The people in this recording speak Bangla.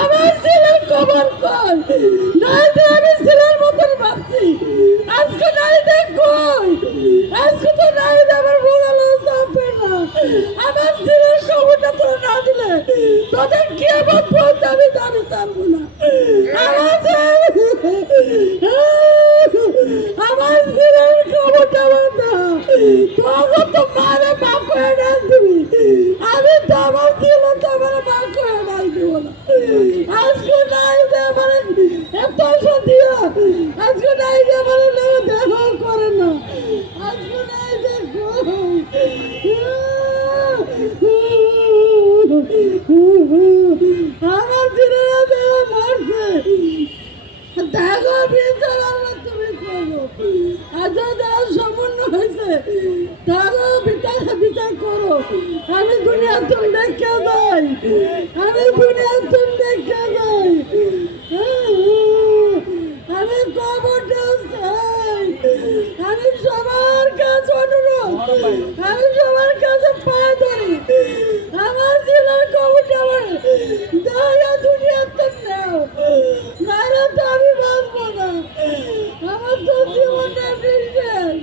আমার ছেলের খবর কই নাই দে আমি ছেলের মতন ভাবছি আজকে নাই দে কই আজকে তো নাই দে আমার বলালো চাপে না আমার ছেলের খবরটা তো না দিলে তোদের কিয়ামত পর্যন্ত আমি দাবি চালবো না আমার ছেলের খবরটা বান্ধা তখন তো মারে বাপ করে ডাক দিবি আমি তো আমার ছিল তো আমার বাপ করে ডাক দিব না আজকে নাই যে আমার এত সন্ধিয়া আজকে নাই যে আমার দেখা করে না আজকে নাই যে আমার ছেলেরা দেওয়া মারছে দেখো বিচার আল্লাহ তুমি করো আজ যারা সম্পূর্ণ হয়েছে তারা বিচার করো আমি দুনিয়া তুমি দেখে যাই আমি দুনিয়া তুমি দেখে যাই আমি কবরটা চাই আমি সবার কাছে অনুরোধ আমি সবার কাছে পায়ে ধরি আমার ছেলের কবরটা আমার দয়া দুনিয়া তুমি নাও নাহলে তো আমি বাঁচবো না আমার তো জীবনটা নির্দেশ